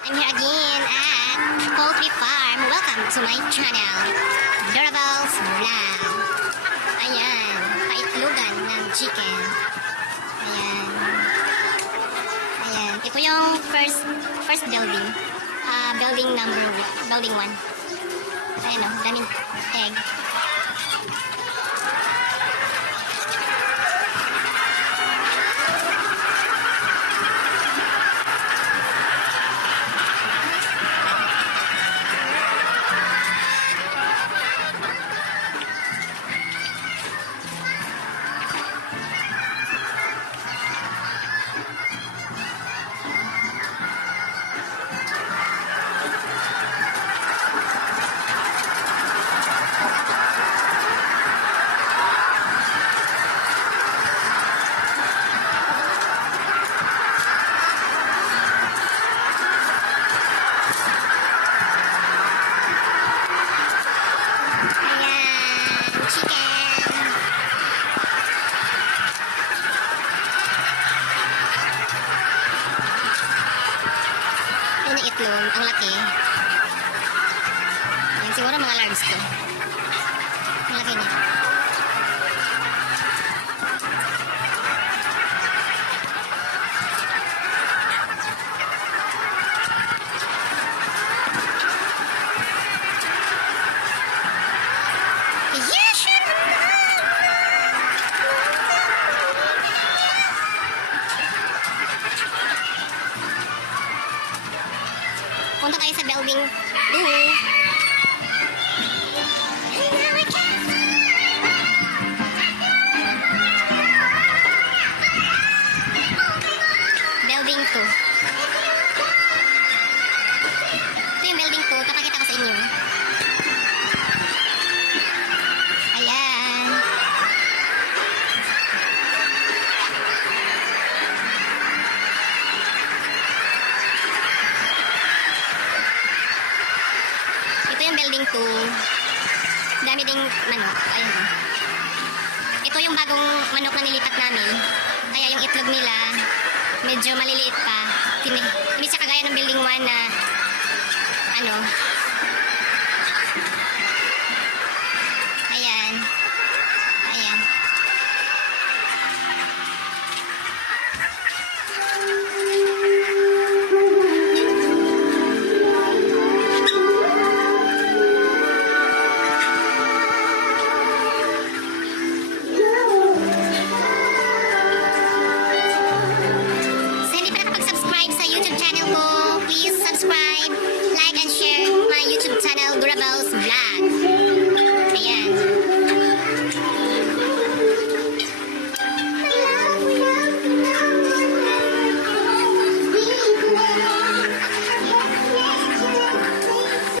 I'm here again at Poultry Farm. Welcome to my channel, Durables Vlog. Ayan, paitlugan ng chicken. Ayan. Ayan, ito yung first building. Building 1. Ayan o, daming egg. Itlog, ang laki. Yan, siguro mga large to. Ang laki niya. Yes! Punta tayo sa building 2. Building 2. Ito yung building 2. Papakita ko sa inyo. Ayan. Ito yung building 2. Dami ding manok. Ayun. Ito yung bagong manok na nilipat namin. Kaya yung itlog nila medyo maliliit pa. Hindi siya kagaya ng building 1 na ano. Ayan. Ayan. Sa hindi pa nakapag-subscribe sa YouTube channel ko, please subscribe.